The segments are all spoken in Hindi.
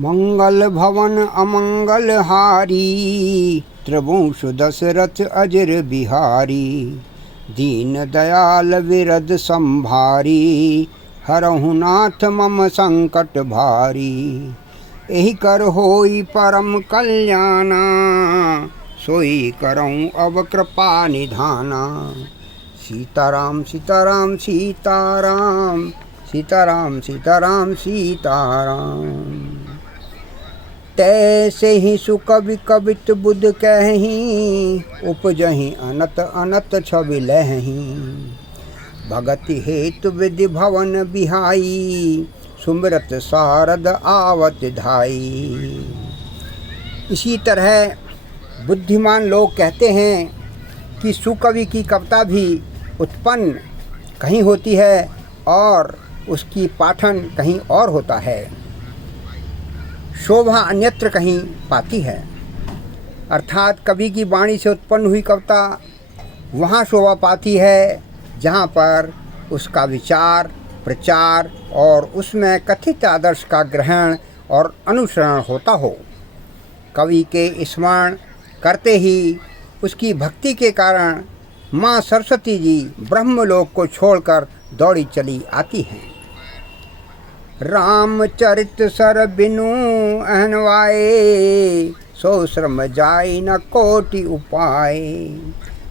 मंगल भवन अमंगल हारी, त्रिभुवन दशरथ अजर बिहारी। दीन दयाल विरद संभारी, हरहु नाथ मम संकट भारी। एहि कर होई परम कल्याणा, सोई करऊँ अब कृपा निधाना। सीताराम सीताराम सीताराम, सीताराम सीताराम सीताराम। तैसे ही सुकवि कवित बुध कहहीं, उपजहीं अनत अनत छवि लहहीं। भगति हेतु विधि भवन बिहाई, सुमिरत सारद आवत धाई। इसी तरह बुद्धिमान लोग कहते हैं कि सुकवि की कविता भी उत्पन्न कहीं होती है और उसकी पाठन कहीं और होता है, शोभा अन्यत्र कहीं पाती है। अर्थात कवि की वाणी से उत्पन्न हुई कविता वहाँ शोभा पाती है जहाँ पर उसका विचार प्रचार और उसमें कथित आदर्श का ग्रहण और अनुसरण होता हो। कवि के स्मरण करते ही उसकी भक्ति के कारण माँ सरस्वती जी ब्रह्मलोक को छोड़कर दौड़ी चली आती हैं। रामचरित सर बिनु अहनवाए, सो श्रम जाई न कोटि उपाय।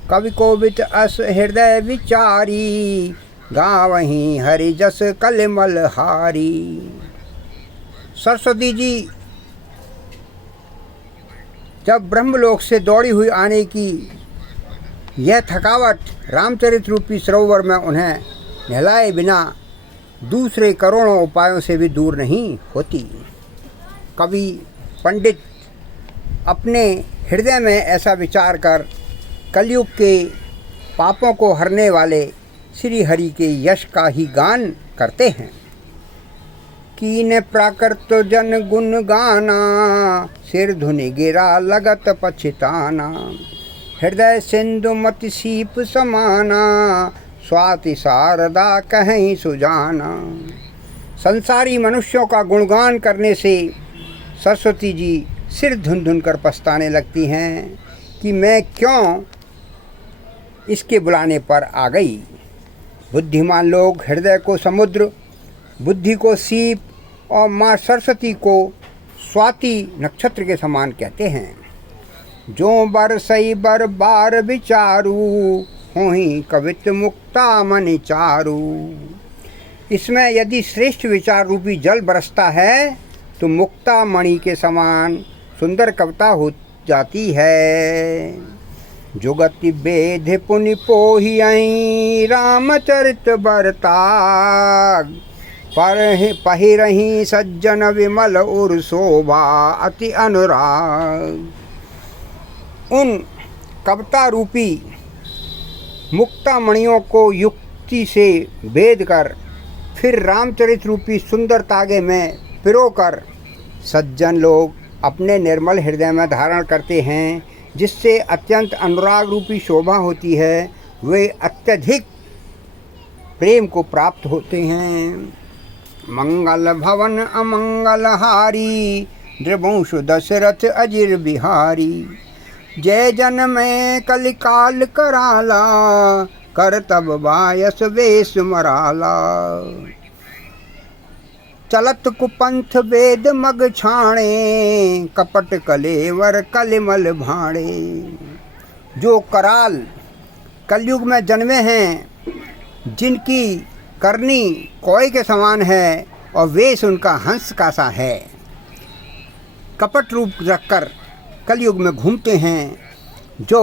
कवि कोविद अस हृदय विचारी, गावहीं हरि जस कलिमल हारी। सरस्वती जी जब ब्रह्मलोक से दौड़ी हुई आने की यह थकावट रामचरित रूपी सरोवर में उन्हें नहलाए बिना दूसरे करोड़ों उपायों से भी दूर नहीं होती। कवि पंडित अपने हृदय में ऐसा विचार कर कलयुग के पापों को हरने वाले श्री हरि के यश का ही गान करते हैं। कीन प्राकृत जन गुण गाना, सिर धुनि गिरा लगत पछताना। हृदय सिंधु मति सीप समाना, स्वाति शारदा कहीं सुजाना। संसारी मनुष्यों का गुणगान करने से सरस्वती जी सिर धुन धुन कर पछताने लगती हैं कि मैं क्यों इसके बुलाने पर आ गई। बुद्धिमान लोग हृदय को समुद्र, बुद्धि को सीप और माँ सरस्वती को स्वाति नक्षत्र के समान कहते हैं। जो बर सई बर बार विचारू, होहीं कवित मुक्ता मनि चारू। इसमें यदि श्रेष्ठ विचार रूपी जल बरसता है तो मुक्ता मणि के समान सुंदर कविता हो जाती है। जुगति बेध पुनि पोहियहीं, रामचरित बरताग। पहिरहीं सज्जन विमल उर शोभा, अति अनुराग। उन कविता रूपी मुक्ता मणियों को युक्ति से भेद कर फिर रामचरित रूपी सुंदर तागे में पिरोकर सज्जन लोग अपने निर्मल हृदय में धारण करते हैं, जिससे अत्यंत अनुराग रूपी शोभा होती है। वे अत्यधिक प्रेम को प्राप्त होते हैं। मंगल भवन अमंगल हारी, त्रिभुवन दशरथ अजर बिहारी। जय जन में कलिकाल कराला, कर तब बायस वेश मराला। चलत कुपंथ वेद मग छाणे, कपट कलेवर कलिमल भाणे। जो कराल कलयुग में जन्मे हैं, जिनकी करनी कोय के समान है और वेश उनका हंस का सा है, कपट रूप रखकर कलयुग में घूमते हैं। जो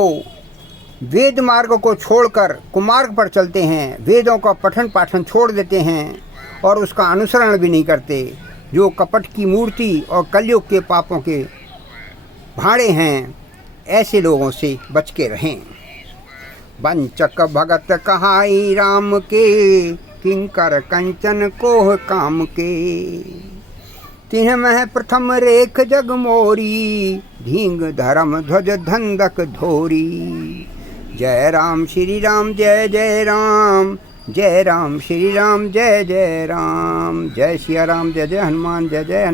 वेद मार्ग को छोड़कर कुमार्ग पर चलते हैं, वेदों का पठन पाठन छोड़ देते हैं और उसका अनुसरण भी नहीं करते। जो कपट की मूर्ति और कलयुग के पापों के भाड़े हैं, ऐसे लोगों से बच के रहें। वंचक भगत कहाई राम के, किंकर कंचन कोह काम के। तिन्ह मह प्रथम रेख जग मोरी, धींग धर्म ध्वज धंधक धोरी। जय राम श्री राम जय जय राम, जय राम श्री राम जय जय राम। जय सिया राम जय जय हनुमान जय जय